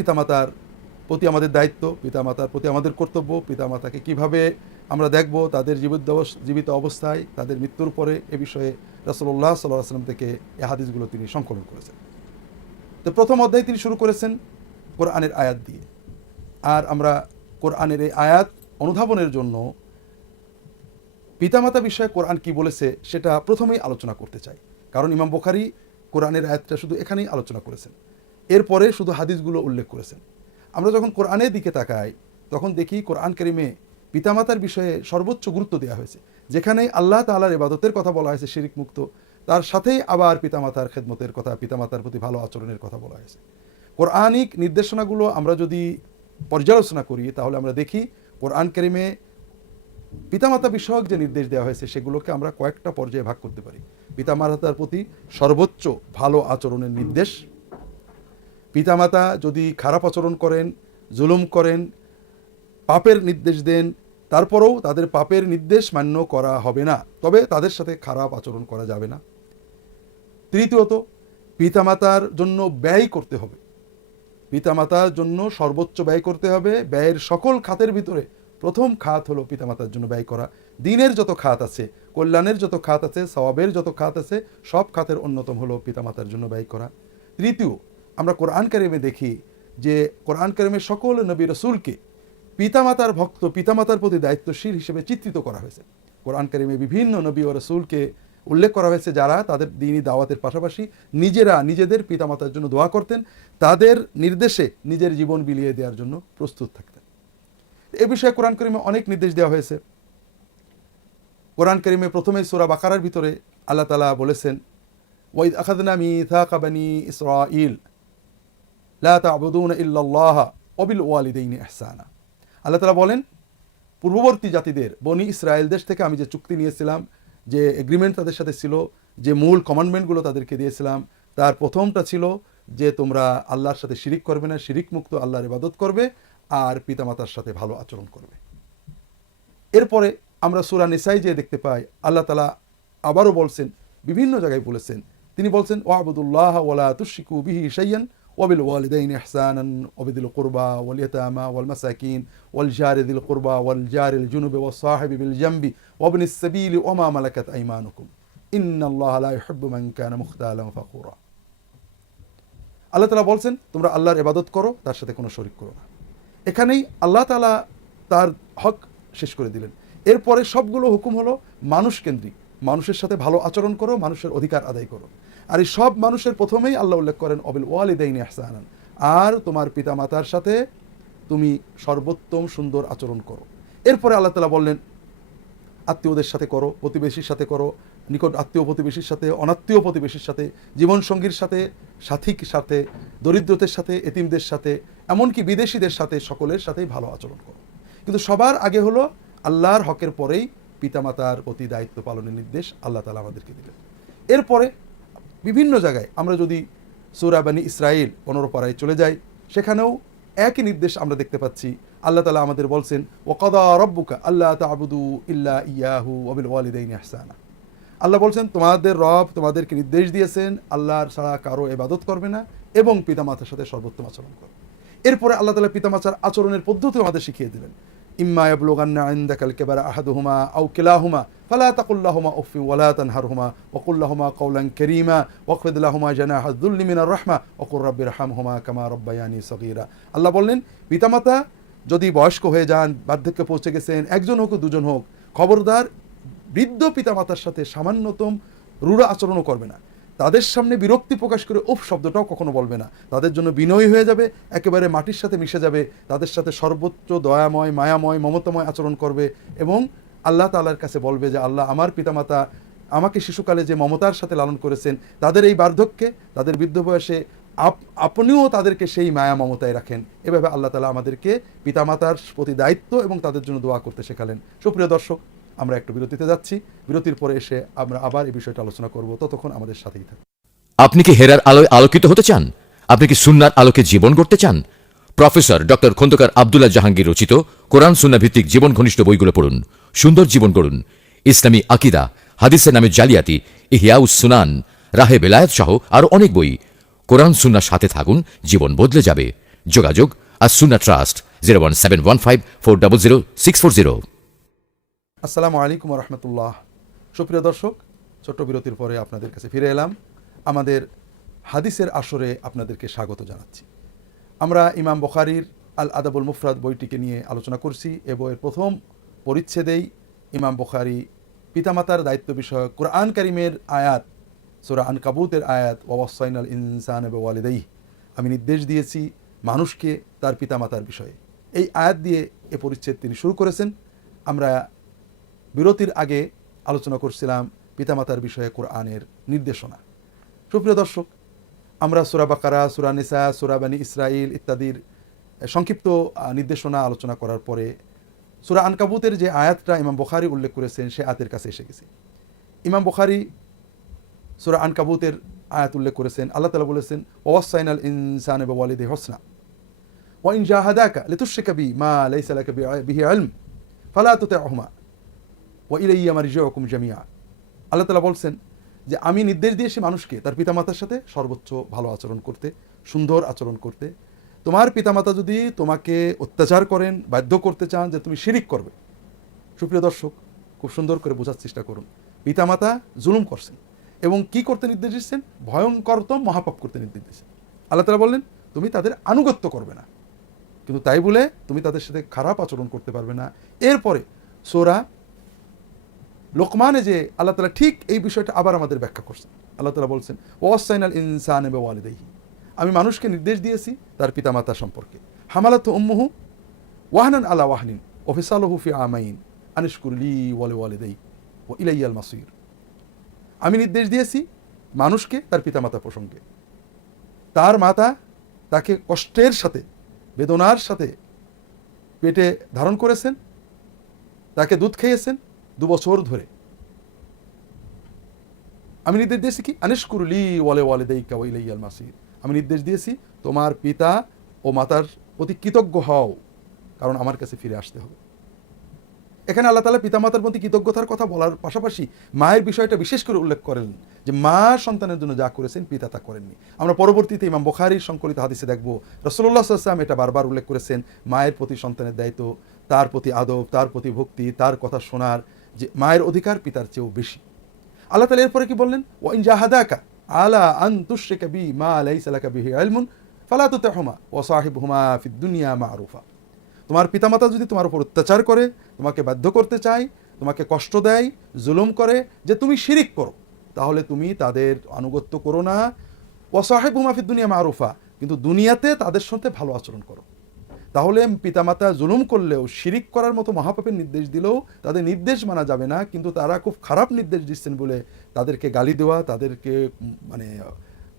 পিতামাতার প্রতি আমাদের দায়িত্ব, পিতামাতার প্রতি আমাদের কর্তব্য, পিতামাতাকে কীভাবে আমরা দেখব, তাদের জীবিত জীবিত অবস্থায়, তাদের মৃত্যুর পরে এ বিষয়ে রাসূলুল্লাহ সাল্লাহ আসলাম থেকে এ হাদিসগুলো তিনি সংকলন করেছেন। তো প্রথম অধ্যায় তিনি শুরু করেছেন কোরআনের আয়াত দিয়ে। আর আমরা কোরআনের এই আয়াত অনুধাবনের জন্য পিতামাতা বিষয়ে কোরআন কি বলেছে সেটা প্রথমেই আলোচনা করতে চাই। কারণ ইমাম বোখারি কোরআনের আয়াতটা শুধু এখানেই আলোচনা করেছেন। এরপরে শুধু হাদিসগুলো উল্লেখ করেছেন। আমরা যখন কোরআনের দিকে তাকাই, তখন দেখি কোরআন কারিমে পিতামাতার বিষয়ে সর্বোচ্চ গুরুত্ব দেওয়া হয়েছে। যেখানে আল্লাহ তাআলার ইবাদতের কথা বলা হয়েছে, শিরিক মুক্ত, তার সাথেই আবার পিতামাতার খেদমতের কথা, পিতামাতার প্রতি ভালো আচরণের কথা বলা হয়েছে। কোরআনিক নির্দেশনাগুলো আমরা যদি পর্যালোচনা করি, তাহলে আমরা দেখি কোরআন কারিমে পিতামাতা বিষয়ক যে নির্দেশ দেওয়া হয়েছে, সেগুলোকে আমরা কয়েকটা পর্যায়ে ভাগ করতে পারি। পিতামাতার প্রতি সর্বোচ্চ ভালো আচরণের নির্দেশ পিতামাতা যদি খারাপ আচরণ করেন, জুলুম করেন, পাপের নির্দেশ দেন, তারপরেও তাদের পাপের নির্দেশ মান্য করা হবে না। তবে তাদের সাথে খারাপ আচরণ করা যাবে না। তৃতীয়ত, পিতামাতার জন্য ব্যয় করতে হবে। পিতামাতার জন্য সর্বোচ্চ ব্যয় করতে হবে। ব্যয়ের সকল খাতের ভিতরে প্রথম খাত হলো পিতামাতার জন্য ব্যয় করা। দিনের যত খাত আছে, কল্যাণের যত খাত আছে, সওয়াবের যত খাত আছে, সব খাতের অন্যতম হলো পিতামাতার জন্য ব্যয় করা। তৃতীয় আমরা কোরআন কারিমে দেখি যে কোরআন কারিমে সকল নবী রসুলকে পিতামাতার ভক্ত, পিতামাতার প্রতি দায়িত্বশীল হিসেবে চিত্রিত করা হয়েছে। কোরআন কারিমে বিভিন্ন নবী ও রসুলকে উল্লেখ করা হয়েছে যারা তাদের দিনই দাওয়াতের পাশাপাশি নিজেরা নিজেদের পিতামাতার জন্য দোয়া করতেন, তাদের নির্দেশে নিজের জীবন বিলিয়ে দেওয়ার জন্য প্রস্তুত থাকতেন। এ বিষয়ে কোরআন করিমে অনেক নির্দেশ দেওয়া হয়েছে। কোরআন করিমে প্রথমে সুরা বাকারার ভিতরে আল্লাহ তালা বলেছেন ওয়াইদ আখাদনা মিথাকা বানি ইসরাইল লা ওয়ালিদাইনি ইহসানা। আল্লাহ তাআলা বলেন, পূর্ববর্তী জাতিদের, বনি ইসরায়েল দেশ থেকে আমি যে চুক্তি নিয়েছিলাম, যে এগ্রিমেন্ট তাদের সাথে ছিল, যে মূল কমান্ডমেন্টগুলো তাদেরকে দিয়েছিলাম, তার প্রথমটা ছিল যে তোমরা আল্লাহর সাথে শিরিক করবে না শিরিক মুক্ত আল্লাহর ইবাদত করবে আর পিতামাতার সাথে ভালো আচরণ করবে। এরপরে আমরা সুরা নিসাই যে দেখতে পাই, আল্লাহ তালা আবারও বলছেন, বিভিন্ন জায়গায় বলেছেন। তিনি বলছেন ওয়াবুদুল্লাহ ওয়ালা তুশিকু বিহি শাইয়ান ইয়াতামা ওয়াল মাসাকিন ওয়াল জারি দিল কুরবা ওয়াল জারিল জুনুবে ওয়াস সাহিবি বিল জামবি ওয়াবনিস সাবিলি ওমা মালাকাত আইমানুকুম ইন্নাল্লাহ লা ইউহিব্বু মান কানা মুখতালাম ফাখুরা আল্লাহ তালা বলছেন, তোমরা আল্লাহর ইবাদত করো, তার সাথে কোনো শরিক করো না। এখানেই আল্লাহ তালা তার হক শেষ করে দিলেন। এরপরে সবগুলো হুকুম হলো মানুষ কেন্দ্রিক। মানুষের সাথে ভালো আচরণ করো, মানুষের অধিকার আদায় করো। আর এই সব মানুষের প্রথমেই আল্লাহ উল্লেখ করেন, অবিল ওয়ালিদাইন ইহসানান। আর তোমার পিতামাতার সাথে তুমি সর্বোত্তম সুন্দর আচরণ করো। এরপরে আল্লাহ তালা বললেন, আত্মীয়দের সাথে করো, প্রতিবেশীর সাথে করো, নিকট আত্মীয় প্রতিবেশীর সাথে, অনাত্মীয় প্রতিবেশীর সাথে, জীবনসঙ্গীর সাথে সাথীর সাথে, দরিদ্রদের সাথে, এতিমদের সাথে, এমনকি বিদেশিদের সাথে, সকলের সাথেই ভালো আচরণ করো। কিন্তু সবার আগে হলো আল্লাহর হকের পরেই পিতামাতার প্রতি দায়িত্ব পালনের নির্দেশ আল্লাহ তালা আমাদেরকে দিলেন। এরপরে বিভিন্ন জায়গায় আমরা যদি সুরাবানি ইসরায়েল পনেরো পাড়ায় চলে যাই, সেখানেও একই নির্দেশ আমরা দেখতে পাচ্ছি। আল্লাহ তালা আমাদের বলছেন ওকদা রব্বুকা আল্লাহ তাবুদু ইল্লা ইয়াহু অবিল ওয়ালিদাইন ইহসানা আল্লাহ বলছেন, তোমাদের রব তোমাদেরকে নির্দেশ দিয়েছেন, আল্লাহর ছাড়া কারও এবাদত করবে না এবং পিতামাতার সাথে সর্বোত্তম আচরণ করবে। এরপরে আল্লাহ তালা পিতামাতার আচরণের পদ্ধতি আমাদের শিখিয়ে দিলেন। ইম্মা ইয়াবলুগান্না ইনদাকাল কেবারা আহাদুহুমা আও কিলাহুমা ফালা তাকুল্লাহুমা উফি ওয়ালা তানহারহুমা ওকুল্লাহুমা কওলান কারীমা ওয়াকফিদ লাহুমা জানাহা যুল্লি মিনার রাহমা ওকুর রাব্বির রাহমহুমা কামা রাব্বায়ানি সগীরা আল্লাহ বললেন, পিতামাতা যদি বয়স্ক হয়ে যান, বার্ধক্যে পৌঁছে গেছেন, একজন হোক, দুজন হোক, খবরদার বৃদ্ধ পিতামাতার সাথে সামান্যতম রূঢ় আচরণও করবে না। তাদের সামনে বিরক্তি প্রকাশ করে উফ, শব্দটাও কখনো বলবে না। তাদের জন্য বিনয়ী হয়ে যাবে, একেবারে মাটির সাথে মিশে যাবে, তাদের সাথে সর্বোচ্চ দয়াময়, মায়াময়, মমতাময় আচরণ করবে এবং আল্লাহ তালার কাছে বলবে যে, আল্লাহ আমার পিতামাতা আমাকে শিশুকালে যে মমতার সাথে লালন করেছেন, তাদের এই বার্ধক্যে, তাদের বৃদ্ধ বয়সে আপ- আপনিও তাদেরকে সেই মায়া মমতায় রাখেন। এভাবে আল্লাহ তালা আমাদেরকে পিতামাতার প্রতি দায়িত্ব এবং তাদের জন্য দোয়া করতে শেখালেন। সুপ্রিয় দর্শক আমরা একটু বিরতিতে যাচ্ছি। বিরতির পরে এসে আমরা আবার এই বিষয়টা আলোচনা করব। ততক্ষণ আমাদের সাথেই থাকুন। আপনি কি হেরার আলোয় আলোকিত হতে চান? আপনি কি সুন্নার আলোকে জীবন গড়তে চান? প্রফেসর ডক্টর খন্দকার আবদুল্লাহ জাহাঙ্গীর রচিত কোরআন সুন্না ভিত্তিক জীবন ঘনিষ্ঠ বইগুলো পড়ুন। সুন্দর জীবন গড়ুন। ইসলামী আকিদা, হাদিসের নামে জালিয়াতি, ইহিয়াউস সুনান, রাহে বেলায়েত সহ আরও অনেক বই। কোরআন সুন্নার সাথে থাকুন, জীবন বদলে যাবে। যোগাযোগ আর Sunnah trust, zero one seven one five four double zero six four zero. আসসালামু আলাইকুম রহমতুল্লাহ। সুপ্রিয় দর্শক, ছোট্ট বিরতির পরে আপনাদের কাছে ফিরে এলাম। আমাদের হাদিসের আসরে আপনাদেরকে স্বাগত জানাচ্ছি। আমরা ইমাম বখারির আল আদাবুল মুফরাদ বইটিকে নিয়ে আলোচনা করছি এ বইয়ের প্রথম পরিচ্ছেদেই ইমাম বখারি পিতামাতার দায়িত্ব বিষয়ক কোরআন কারিমের আয়াত, সুরা আন কাবুতের আয়াত ওয়াসাইন আল ইনসান এবে ওয়ালিদাই আমি নির্দেশ দিয়েছি মানুষকে তার পিতামাতার বিষয়ে। এই আয়াত দিয়ে এ পরিচ্ছেদ তিনি শুরু করেছেন। আমরা বিরতির আগে আলোচনা করছিলাম পিতামাতার বিষয়ে কোরআনের নির্দেশনা। সুপ্রিয় দর্শক, আমরা সুরাবাকারা সুরানিসা সুরাবানি ইসরাইল ইত্যাদির সংক্ষিপ্ত নির্দেশনা আলোচনা করার পরে সুরা আনকাবুতের যে আয়াতটা ইমাম বখারি উল্লেখ করেছেন, সে আয়াতের কাছে এসে গেছে। ইমাম বখারি সুরা আনকাবুতের আয়াত উল্লেখ করেছেন, আল্লাহ তালা বলেছেন ওয়াসাইন আল ইনসান এবং ওয়ালিদে হোসনা ওয়াইন জাহাদাকা লিতুশিকা বি মা আলাইসালাকা বিহি আলম ফালা তুতে আহমা ও জামিয়া আল্লাহ তালা বলছেন যে, আমি নির্দেশ দিয়েছি মানুষকে তার পিতামাতার সাথে সর্বোচ্চ ভালো আচরণ করতে, সুন্দর আচরণ করতে। তোমার পিতামাতা যদি তোমাকে অত্যাচার করেন, বাধ্য করতে চান যে তুমি শিরিক করবে। সুপ্রিয় দর্শক, খুব সুন্দর করে বোঝার চেষ্টা করুন। পিতামাতা জুলুম করছেন এবং কি করতে নির্দেশ দিচ্ছেন? ভয়ঙ্করতম মহাপাপ করতে নির্দেশ দিচ্ছেন। আল্লাহ তালা বললেন, তুমি তাদের আনুগত্য করবে না। কিন্তু তাই বলে তুমি তাদের সাথে খারাপ আচরণ করতে পারবে না। এরপরে সোরা লোকমানে যে আল্লাহ তালা ঠিক এই বিষয়টা আবার আমাদের ব্যাখ্যা করছেন আল্লাহ তালা বলছেন ওয়াসাইন আল ইনসান এবে ওয়ালিদাইহি আমি মানুষকে নির্দেশ দিয়েছি তার পিতামাতা সম্পর্কে। হামালাত উম্মুহু ওয়াহনান আলা ওয়াহনিন ওফিসালহু ফি আমাইন আনিশকুরলি ওয়ালে ওয়ালিদাই ও ইলাইয়াল মাসুইর আমি নির্দেশ দিয়েছি মানুষকে তার পিতামাতা প্রসঙ্গে। তার মাতা তাকে কষ্টের সাথে, বেদনার সাথে পেটে ধারণ করেছেন, তাকে দুধ খেয়েছেন দু বছর ধরে। আমি নির্দেশ দিয়েছি কি? আনিশকুরলি ওয়ালে ওয়ালে দেইকা ওয়াইলাইয়াল মাসির। আমি নির্দেশ দিয়েছি, তোমার পিতা ও মাতার প্রতি কৃতজ্ঞ হও, কারণ আমার কাছে ফিরে আসতে হবে। এখানে আল্লাহ তালা পিতামাতার প্রতি কৃতজ্ঞতার কথা বলার পাশাপাশি মায়ের বিষয়টা বিশেষ করে উল্লেখ করেন যে, মা সন্তানের জন্য যা করেছেন, পিতা তা করেননি। আমরা পরবর্তীতে ইমাম বখারির সংকলিত হাদিসে দেখব রসল্লাহ সাল্লাম এটা বারবার উল্লেখ করেছেন, মায়ের প্রতি সন্তানের দায়িত্ব, তার প্রতি আদব, তার প্রতি ভক্তি, তার কথা শোনার যে মায়ের অধিকার পিতার চেয়েও বেশি। আল্লাহ তালা এরপরে কি বললেন? ওয়াইন জাহাদাকা আলা আন তুশরিকা বি মা লাইসা লাকা বিহি ইলমুন ফালা তুতিহুমা ওয়া সাহিবহুমা ফিদ দুনিয়া মারুফা। তোমার পিতামাতা যদি তোমার উপর অত্যাচার করে, তোমাকে বাধ্য করতে চায়, তোমাকে কষ্ট দেয়, জুলুম করে যে তুমি শিরিক করো, তাহলে তুমি তাদের আনুগত্য করো না। ওয়াসাহেব হুমাফিদ দুনিয়া মারুফা, কিন্তু দুনিয়াতে তাদের সাথে ভালো আচরণ করো। তাহলে পিতামাতা জুলুম করলেও, শিরিক করার মতো মহাপাপের নির্দেশ দিলেও তাদের নির্দেশ মানা যাবে না, কিন্তু তারা খুব খারাপ নির্দেশ দিচ্ছেন বলে তাদেরকে গালি দেওয়া, তাদেরকে মানে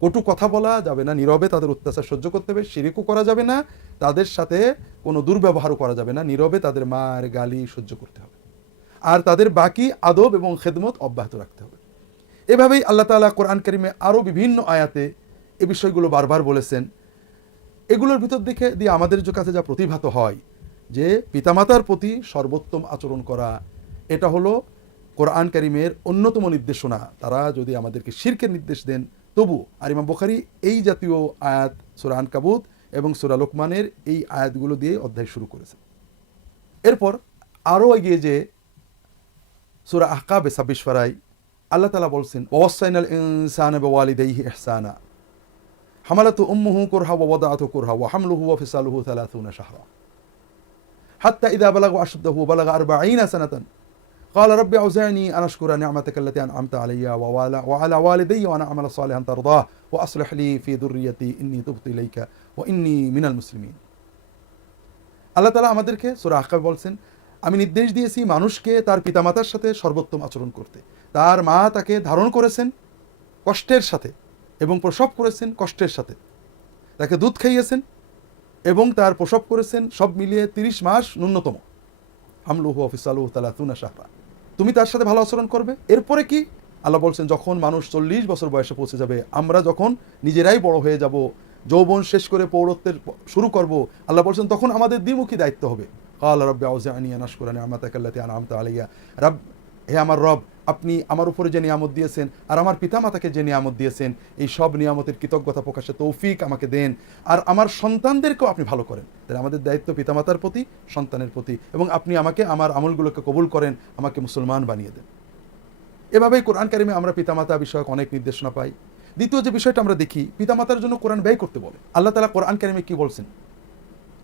কটু কথা বলা যাবে না, নীরবে তাদের অত্যাচার সহ্য করতে হবে, শিরিকও করা যাবে না, তাদের সাথে কোনো দুর্ব্যবহারও করা যাবে না, নীরবে তাদের মার গালি সহ্য করতে হবে। আর তাদের বাকি আদব এবং খেদমত অব্যাহত রাখতে হবে। এভাবেই আল্লাহ তাআলা কোরআন কারিমে আরও বিভিন্ন আয়াতে এ বিষয়গুলো বারবার বলেছেন। এগুলোর ভিতর দেখে দিয়ে আমাদের কাছে যা প্রতিভাত হয়, যে পিতামাতার প্রতি সর্বোত্তম আচরণ করা, এটা হলো কোরআন কারিমের অন্যতম নির্দেশনা। তারা যদি আমাদেরকে শিরকের নির্দেশ দেন, তবু আর ইমাম বখারি এই জাতীয় আয়াত, সুরা কাবুত এবং সুরা লোকমানের এই আয়াতগুলো দিয়ে অধ্যায় শুরু করেছেন এরপর আরও এগিয়ে যে সুরা আহকাবে ফারাই আল্লাহ তালা বলছেন, ওয়াসাইনাল ইনসান ওয়ালিদাইহি ইহসানা। حملته أمه كرها ووضعته كرها وحمله وفصاله ثلاثون شهرا حتى إذا بلغ أشده وبلغ أربعين سنة قال ربي أوزعني أن أشكر نعمتك التي أنعمت علي وعلى, وعلى والدي وأن أعمل صالحا ترضاه وأصلح لي في ذريتي إني تبت إليك وإني من المسلمين আল্লাহ তালা আমাদেরকে সুরা আকাবে বলছেন আমি নির্দেশ দিয়েছি মানুষকে তার পিতামাতার সাথে সর্বোত্তম আচরণ করতে তার মা তাকে ধারণ করেছেন কষ্টের সাথে এবং প্রসব করেছেন কষ্টের সাথে। তাকে দুধ খাইয়েছেন এবং তার প্রসব করেছেন সব মিলিয়ে তিরিশ মাস ন্যূনতম। হামলুহু অফিসালু তালাতুনা শাহরা। তুমি তার সাথে ভালো আচরণ করবে? এরপরে কি? আল্লাহ বলছেন, যখন মানুষ চল্লিশ বছর বয়সে পৌঁছে যাবে, আমরা যখন নিজেরাই বড় হয়ে যাব, যৌবন শেষ করে পৌরত্বের শুরু করব, আল্লাহ বলছেন, তখন আমাদের দ্বিমুখী দায়িত্ব হবে। কাল রব্বে আউজানি আনাশকুরানি আমাতাকাল্লাতি আনআমতা আলাইয়া। রব, হে আমার রব আপনি আমার উপরে যে নিয়ামত দিয়েছেন আর আমার পিতামাতাকে যে নিয়ামত দিয়েছেন, এই সব নিয়ামতের কৃতজ্ঞতা প্রকাশে তৌফিক আমাকে দেন। আর আমার সন্তানদেরকেও আপনি ভালো করেন। তাহলে আমাদের দায়িত্ব পিতামাতার প্রতি, সন্তানের প্রতি। এবং আপনি আমাকে, আমার আমলগুলোকে কবুল করেন, আমাকে মুসলমান বানিয়ে দেন। এভাবেই কোরআন কারিমে আমরা পিতামাতা বিষয়ক অনেক নির্দেশনা পাই। দ্বিতীয় যে বিষয়টা আমরা দেখি, পিতামাতার জন্য কোরআন ব্যয় করতে বলে। আল্লাহ তালা কোরআন কারিমে কি বলছেন?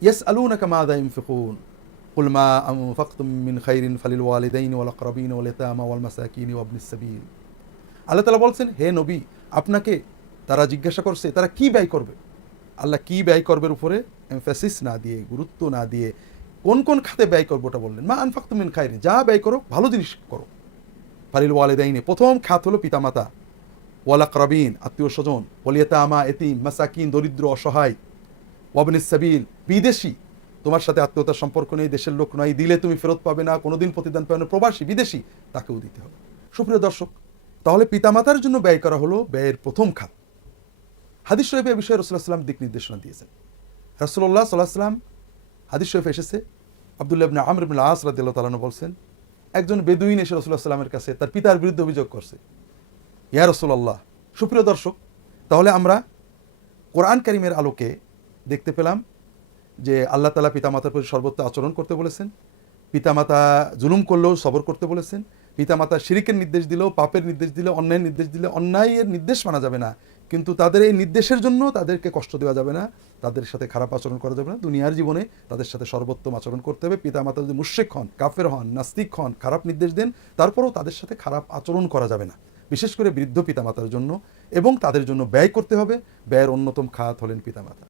ইয়েস আলুনাকা মাদা ইনফিকুন। قل ما أنفقتم من خير فللوالدين والأقربين واليتامى والمساكين وابن السبيل আল্লাহ তালা বলছেন হে নবী আপনাকে তারা জিজ্ঞাসা করছে তারা কি ব্যয় করবে আল্লাহ কি ব্যয় করবের উপরে এমফ্যাসিস না দিয়ে গুরুত্ব না দিয়ে কোন কোন খাতে ব্যয় করবো ওটা বললেন মা আনফাক্তুমিন খাইরিন যা ব্যয় করো ভালো জিনিস করো ফালিল ওয়ালেদাইনে প্রথম খাত হলো পিতামাতা ওয়ালা ক্রাবিন আত্মীয় স্বজন ওলিয়াতা আমা এতিম মাসাকিন দরিদ্র অসহায় ওয়াবনিস সাবিল বিদেশি তোমার সাথে আত্মীয়তার সম্পর্ক নেই, দেশের লোক নয় দিলে তুমি ফেরত পাবে না, কোনোদিন প্রতিদান পাবে না, প্রবাসী, বিদেশি, তাকেও দিতে হবে। সুপ্রিয় দর্শক, তাহলে পিতামাতার জন্য ব্যয় করা হলো ব্যয়ের প্রথম খাত। হাদিস শরীফে এ বিষয়ে রসুল্লাহ সাল্লাম দিক নির্দেশনা দিয়েছেন। রসুল্লাহ সাল্লাহ সাল্লাম হাদিস শরীফে এসেছে, আবদুল্লাহ ইবনে আমর ইবনে আস রাদিয়াল্লাহু তাআলা বলছেন, একজন বেদুইন এসে রসুল্লাহ সাল্লামের কাছে তার পিতার বিরুদ্ধে অভিযোগ করছে। ইয়া রসুল্লাহ সুপ্রিয় দর্শক, তাহলে আমরা কোরআন কারিমের আলোকে দেখতে পেলাম যে আল্লাহ তালা পিতামাতার প্রতি সর্বত্র আচরণ করতে বলেছেন। পিতামাতা জুলুম করলেও সবর করতে বলেছেন। পিতামাতা শিরিকের নির্দেশ দিলেও, পাপের নির্দেশ দিলে অন্যায়ের নির্দেশ দিলে অন্যায়ের নির্দেশ মানা যাবে না। কিন্তু তাদের এই নির্দেশের জন্য তাদেরকে কষ্ট দেওয়া যাবে না। তাদের সাথে খারাপ আচরণ করা যাবে না। দুনিয়ার জীবনে তাদের সাথে সর্বোত্তম আচরণ করতে হবে। পিতামাতা যদি মুশ্রিক হন, কাফের হন, নাস্তিক হন, খারাপ নির্দেশ দেন, তারপরেও তাদের সাথে খারাপ আচরণ করা যাবে না। বিশেষ করে বৃদ্ধ পিতামাতার জন্য এবং তাদের জন্য ব্যয় করতে হবে। ব্যয়ের অন্যতম খাত হলেন পিতামাতা।